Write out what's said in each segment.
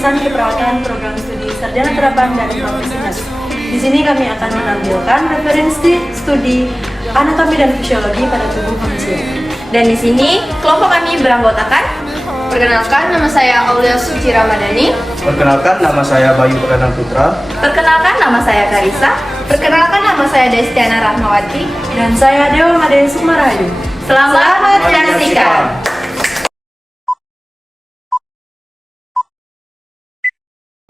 jurusan Keperawatan Program Studi Sarjana Terapan dan Profesional. Di sini kami akan menampilkan referensi studi anatomi dan fisiologi pada tubuh manusia. Dan di sini kelompok kami beranggotakan. Perkenalkan, nama saya Aulia Suci Ramadhani. Perkenalkan, nama saya Bayu Pradana Putra. Perkenalkan, nama saya Karisa. Perkenalkan, nama saya Destiana Rahmawati. Dan saya Dewa Made Sukmarayu. Selamat menyaksikan.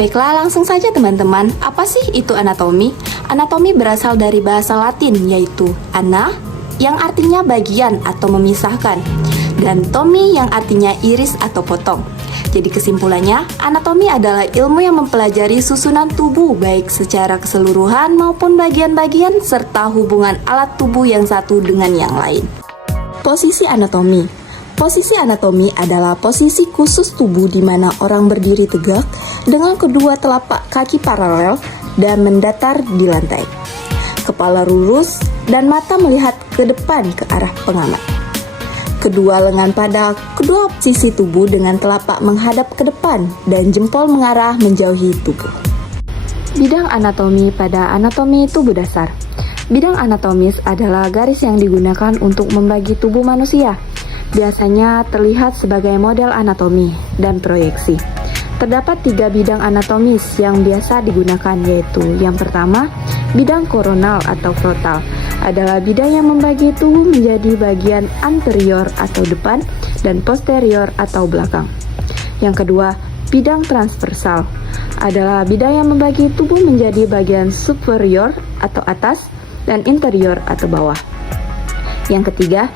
Baiklah, langsung saja teman-teman. Apa sih itu anatomi? Anatomi berasal dari bahasa Latin, yaitu ana, yang artinya bagian atau memisahkan, dan tomi yang artinya iris atau potong. Jadi kesimpulannya, anatomi adalah ilmu yang mempelajari susunan tubuh baik secara keseluruhan maupun bagian-bagian serta hubungan alat tubuh yang satu dengan yang lain. Posisi anatomi. Posisi anatomi adalah posisi khusus tubuh di mana orang berdiri tegak dengan kedua telapak kaki paralel dan mendatar di lantai. Kepala lurus dan mata melihat ke depan ke arah pengamat. Kedua lengan pada kedua sisi tubuh dengan telapak menghadap ke depan dan jempol mengarah menjauhi tubuh. Bidang anatomi pada anatomi tubuh dasar. Bidang anatomis adalah garis yang digunakan untuk membagi tubuh manusia. Biasanya terlihat sebagai model anatomi dan proyeksi. Terdapat 3 bidang anatomis yang biasa digunakan, yaitu yang pertama, bidang koronal atau frontal adalah bidang yang membagi tubuh menjadi bagian anterior atau depan dan posterior atau belakang. Yang kedua, bidang transversal adalah bidang yang membagi tubuh menjadi bagian superior atau atas dan interior atau bawah. Yang ketiga,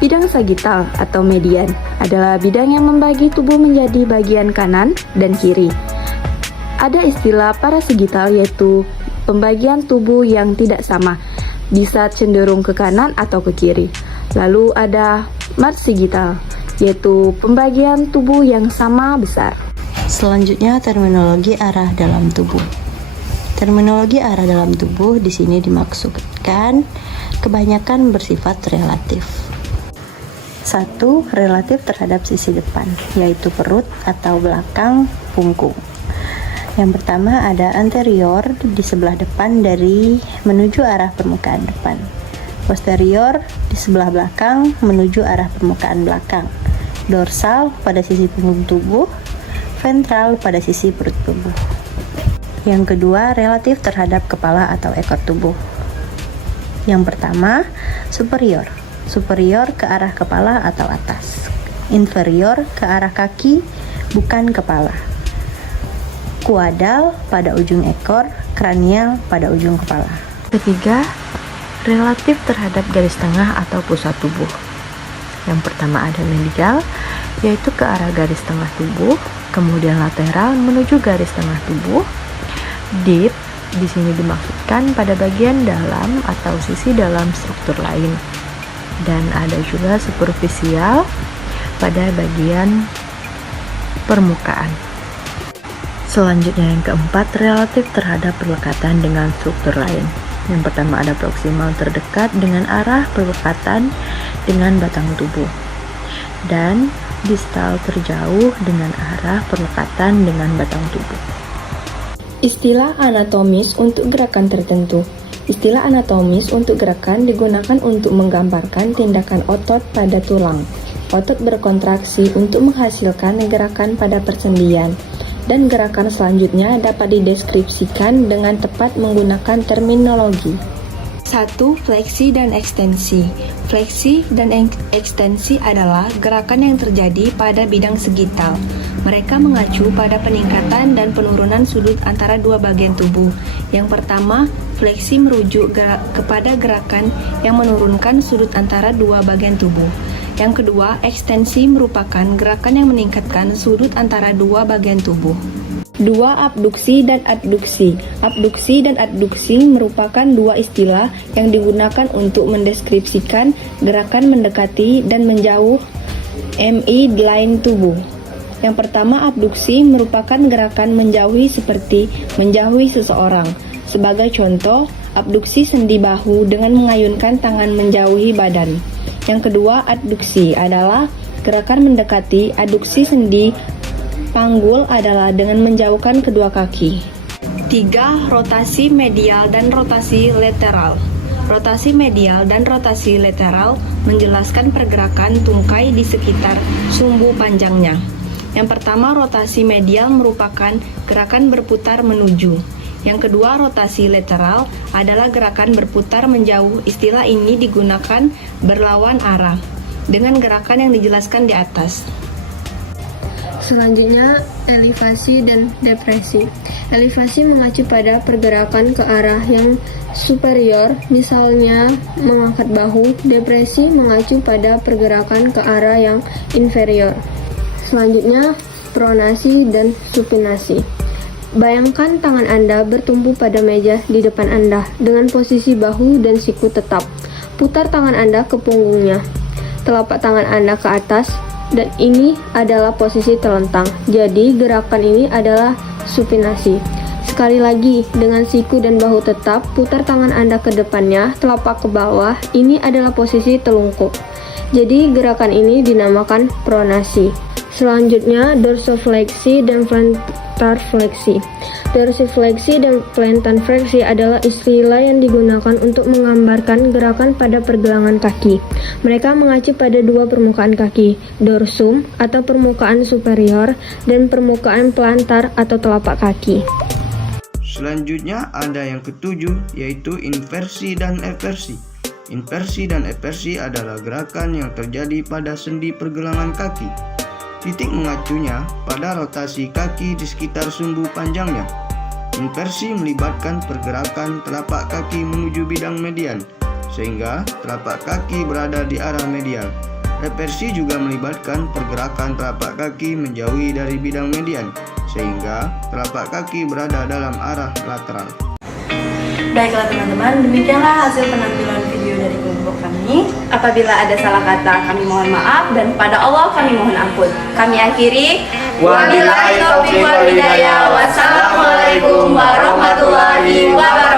bidang sagital atau median adalah bidang yang membagi tubuh menjadi bagian kanan dan kiri. Ada istilah parasagital, yaitu pembagian tubuh yang tidak sama, bisa cenderung ke kanan atau ke kiri. Lalu ada marsagital, yaitu pembagian tubuh yang sama besar. Selanjutnya, terminologi arah dalam tubuh. Terminologi arah dalam tubuh di sini dimaksudkan kebanyakan bersifat relatif. 1. Relatif terhadap sisi depan, yaitu perut atau belakang punggung. Yang pertama ada anterior di sebelah depan dari menuju arah permukaan depan. Posterior di sebelah belakang menuju arah permukaan belakang. Dorsal pada sisi punggung tubuh, ventral pada sisi perut tubuh. Yang kedua, relatif terhadap kepala atau ekor tubuh. Yang pertama, superior. Superior ke arah kepala atau atas. Inferior ke arah kaki, bukan kepala. Kuadal pada ujung ekor, kranial pada ujung kepala. Ketiga, relatif terhadap garis tengah atau pusat tubuh. Yang pertama ada medial, yaitu ke arah garis tengah tubuh, kemudian lateral menuju garis tengah tubuh. Deep di sini dimaksudkan pada bagian dalam atau sisi dalam struktur lain. Dan ada juga superficial pada bagian permukaan. Selanjutnya yang keempat, relatif terhadap perlekatan dengan struktur lain. Yang pertama ada proksimal terdekat dengan arah perlekatan dengan batang tubuh, dan distal terjauh dengan arah perlekatan dengan batang tubuh. Istilah anatomis untuk gerakan tertentu. Istilah anatomis untuk gerakan digunakan untuk menggambarkan tindakan otot pada tulang. Otot berkontraksi untuk menghasilkan gerakan pada persendian, dan gerakan selanjutnya dapat dideskripsikan dengan tepat menggunakan terminologi. 1. Fleksi dan ekstensi. Fleksi dan ekstensi adalah gerakan yang terjadi pada bidang sagital. Mereka mengacu pada peningkatan dan penurunan sudut antara dua bagian tubuh. Yang pertama, fleksi merujuk kepada gerakan yang menurunkan sudut antara dua bagian tubuh. Yang kedua, ekstensi merupakan gerakan yang meningkatkan sudut antara dua bagian tubuh. 2. Abduksi dan adduksi. Abduksi dan adduksi merupakan dua istilah yang digunakan untuk mendeskripsikan gerakan mendekati dan menjauh di lain tubuh. Yang pertama, abduksi merupakan gerakan menjauhi seperti menjauhi seseorang. Sebagai contoh, abduksi sendi bahu dengan mengayunkan tangan menjauhi badan. Yang kedua, adduksi adalah gerakan mendekati. Adduksi sendi panggul adalah dengan menjauhkan kedua kaki. 3. Rotasi medial dan rotasi lateral. Rotasi medial dan rotasi lateral menjelaskan pergerakan tungkai di sekitar sumbu panjangnya. Yang pertama, rotasi medial merupakan gerakan berputar menuju. Yang kedua, rotasi lateral adalah gerakan berputar menjauh. Istilah ini digunakan berlawan arah dengan gerakan yang dijelaskan di atas. Selanjutnya, elevasi dan depresi. Elevasi mengacu pada pergerakan ke arah yang superior, misalnya mengangkat bahu. Depresi mengacu pada pergerakan ke arah yang inferior. Selanjutnya, pronasi dan supinasi. Bayangkan tangan Anda bertumpu pada meja di depan Anda dengan posisi bahu dan siku tetap. Putar tangan Anda ke punggungnya, telapak tangan Anda ke atas, dan ini adalah posisi telentang. Jadi gerakan ini adalah supinasi. Sekali lagi, dengan siku dan bahu tetap, putar tangan Anda ke depannya, telapak ke bawah, ini adalah posisi telungkup. Jadi gerakan ini dinamakan pronasi. Selanjutnya, dorsifleksi dan plantar fleksi. Dorsifleksi dan plantar fleksi adalah istilah yang digunakan untuk menggambarkan gerakan pada pergelangan kaki. Mereka mengacu pada dua permukaan kaki, dorsum atau permukaan superior dan permukaan plantar atau telapak kaki. Selanjutnya ada yang ketujuh, yaitu inversi dan eversi. Inversi dan eversi adalah gerakan yang terjadi pada sendi pergelangan kaki. Titik mengacunya pada rotasi kaki di sekitar sumbu panjangnya. Inversi melibatkan pergerakan telapak kaki menuju bidang median, sehingga telapak kaki berada di arah medial. Reversi juga melibatkan pergerakan telapak kaki menjauhi dari bidang median, sehingga telapak kaki berada dalam arah lateral. Baiklah teman-teman, demikianlah hasil penampilan video dari kelompok kami. Apabila ada salah kata, kami mohon maaf, dan pada Allah kami mohon ampun. Kami akhiri. Wabillahi taufiq wal hidayah. Wassalamualaikum warahmatullahi wabarakatuh.